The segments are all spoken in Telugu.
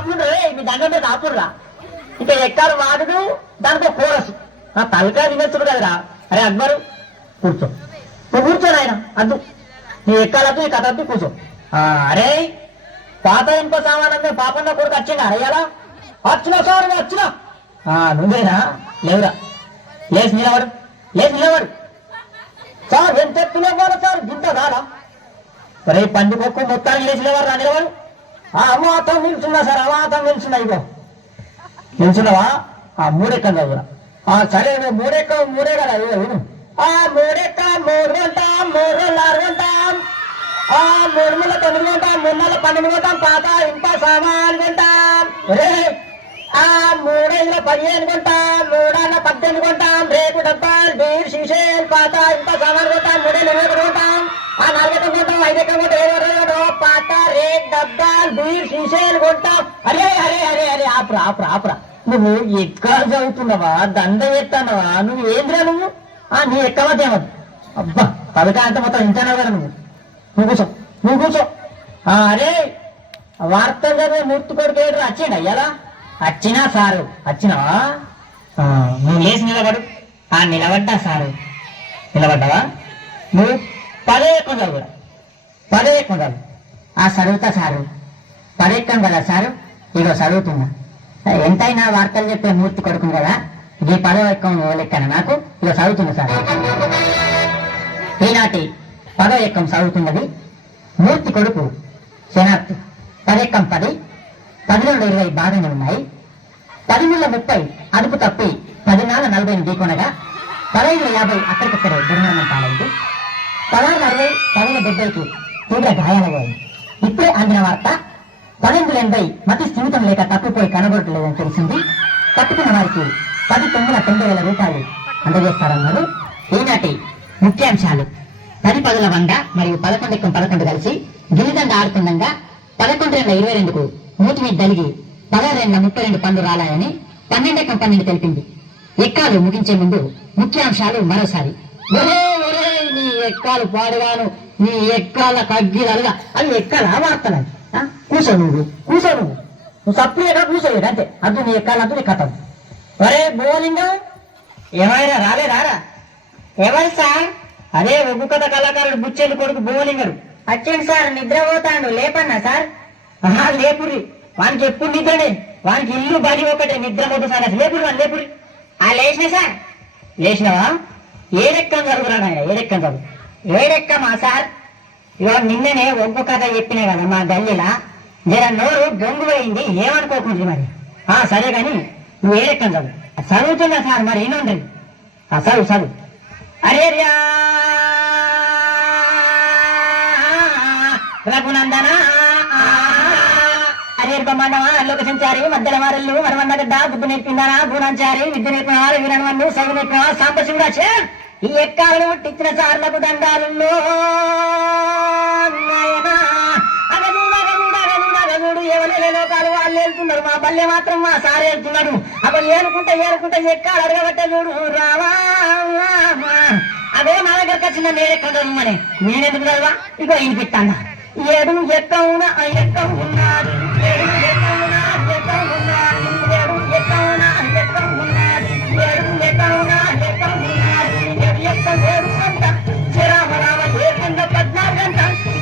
ఆపుండ్రే మీ దండం మీద ఆపుర్రా. ఇంకా ఎక్కాలు వాడుడు దానికో కోరసు తలకాయ తినేస్తుడు కదరా. అరే అక్బరు కూర్చో, నువ్వు కూర్చోను ఆయన అద్దు, నీ ఎక్కాలద్దు నీ కథద్దు కూర్చో. అరే పాత ఇంకో సామానంగా పాపన్న కొడుకు వచ్చిందా అయ్యాలా? వచ్చినా సార్ వచ్చినా. నువ్వేనా? లేవురా, లేచి నిలబడు, లేచి నిలబడు. సార్ ఎంత ఎత్తులేవాడు సార్, గింత కాదా? రే పండుగకు మొత్తానికి లేచి లేవారు నిలబడు. అమాతం నిల్చున్నా సార్, అమాతం నిల్చున్నా. ఇగో నిల్చున్నావా? మూడెక్కం చదువురా. సరే మూడే కదా. మూడెక్క 3 కొంటాం, 3 రోజులు 6 కొంటాం, 3 నెలల 9 కొంటాం, 3 నెలల 12 కొంటాం, పాత ఇంత సామాన్ కొంటాం. 3 5 15 కొంటాం, 3 18 కొంటాం, రేపు డబ్బాలు బీర్ షీషేలు పాత ఇంత సామాన్ కొంటాం, 3 21 కొంటాం, 4 ఎక్కం కొంటాం, 5 ఎక్కం కొంటాం, 7 పాత రేట్ డబ్బాలు బీర్ షీషేలు కొంటాం. అరే అరే అరే అరే ఆపురా ఆపురా ఆపురా. నువ్వు ఎక్కడ చదువుతున్నావా? దండ ఎత్తానవా? నువ్వు ఏంద్రా నువ్వు? నీ ఎక్కవద్దేమదు. అబ్బా తలకాయ అంత మొత్తం ఇంతనే కదా నువ్వు కూర్చో, నువ్వు కూర్చో. అరే వార్త చదివే మూర్తి కొడుకు వచ్చిండ అయ్యాలా? వచ్చినా సారు. వచ్చినావా? నువ్వు లేచి నిలబడు. నిలబడ్డా సారు. నిలబడ్డావా? నువ్వు 10 ఎక్కువ చదువు, 10 ఎక్కువ చదువు. చదువుతా సారు. 10 ఎక్కం కదా సారు. ఇగో చదువుతున్నా. ఎంతైనా వార్తలు చెప్పే మూర్తి కొడుకును కదా, ఈ 10వ ఎక్కం లెక్కన నాకు ఇక చదువుతుంది సార్. ఈనాటి 10వ ఎక్కం చదువుతున్నది మూర్తి కొడుకు శనార్థి. 10 ఎక్కం 10, 10 20 భాగంగా ఉన్నాయి. 10 30 అదుపు తప్పి 10 40 ఢీకొనగా 15 50 అక్కడికక్కడే దుర్మరణం పాలైంది. 16 60 10 70కి తీవ్ర గాయాలయ్యాయి. ఇప్పుడే అందిన వార్త 12 80 మతి స్థిమితం లేక తప్పిపోయి కనబడలేదని తెలిసింది. తప్పుకున్న వారికి 10 తొమ్మిది 90,000 రూపాయలు అందజేస్తారన్నారు. ఈనాటి ముఖ్యాంశాలు: 10 10 100 మరియు 11 ఎక్కం 11 కలిసి గిల్లిదండ ఆడుతుండగా 11 22కు మూతి మీద తలిగి 16 32 పండ్లు రాలాయని 12 ఎక్కం 12 తెలిపింది. ఎక్కాలు ముగించే ముందు ముఖ్యాంశాలు మరోసారి. నీ ఎక్కాలు పాడుగాను, నీ ఎక్కాల కగ్గిరలుగా అవి ఎక్కాలా వార్తలు. కూర్చో నువ్వు, కూర్చో నువ్వు సప్పిగా కూర్చోలేదు అంతే. అద్దు నీ ఎక్కాలంటూ నీ కథ. ఒరే భువలింగం ఏమైనా రాలేదారా? ఎవరు సార్? అదే ఒగ్గు కథ కళాకారుడు బుచ్చేలు కొడుకు భువలింగడు వచ్చింది సార్. నిద్రపోతాడు, లేపన్నా సార్? లేపురి. వానికి ఎప్పుడు నిద్రనే, వానికి ఇల్లు బడి ఒకటే, నిద్రపోతు సార్. లేపురి వాడు లేపురి. లేచిన సార్. లేచినవా? ఏడెక్కం చదువురా నాయన, ఏడెక్కం చదువు. ఏడెక్కమా సార్? ఇవాళ నిన్ననే ఒగ్గు కథ చెప్పినా కదా మా గల్లీలా, జర నోరు గొంగు పోయింది, ఏమనుకోకుండా మరి. సరే కానీ నువ్వు ఏడెక్కం చదువు. చదువుతున్నా సార్, మరి ఏముంది? చదువు చదువు. అరే రఘునందన అరే బ్రహ్మాండమా లోక సంచారి మధ్యల వారళ్ళు మనమన్నగడ్డ బుద్ధి నేర్పిందానా భూనాంచారి విద్య నేర్పిన వారు వీరన్వన్ను సైగు నేర్పిన వారు సాంబశివుడాచే ఈ ఎక్కాలను టిచ్చిన సార్లకు దండాలు. అగదుడు ఎవరే లోకాలు వాళ్ళు వెళ్తున్నారు, మా బల్లె మాత్రం మా సార్ వెళ్తున్నాడు. అప్పుడు ఏనుకుంటా ఎక్కాలు అడగబట్టే చూడు రావా. అదే నా దగ్గరకు వచ్చిన నేనెక్కడ మనే నేనెందుకు చదవా? ఇగో ఈయన పెట్టాను. 7 ఎక్కం ఉన్నాడు, 7 ఎక్కం ఉన్నాడు, 7 ఎక్కం ఉన్నాడు, 7 ఎక్కం ఉన్నాడు, 7 ఎక్కం ఉన్నాడు, 7 ఎక్కం 7 గంట జరామరామ 7 గంట 14 గంట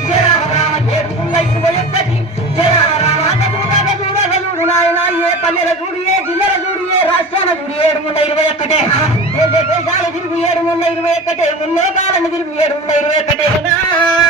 జరామరామ 7 21 జరామరామ చూడు నాయన. ఏ పల్లెల చూడు, ఏ జిల్లల చూడు, ఏ రాష్ట్రాల చూడు 721 ఏ దేశాల తిరుగు 721 ఉన్నో కాలను తిరుగు 721.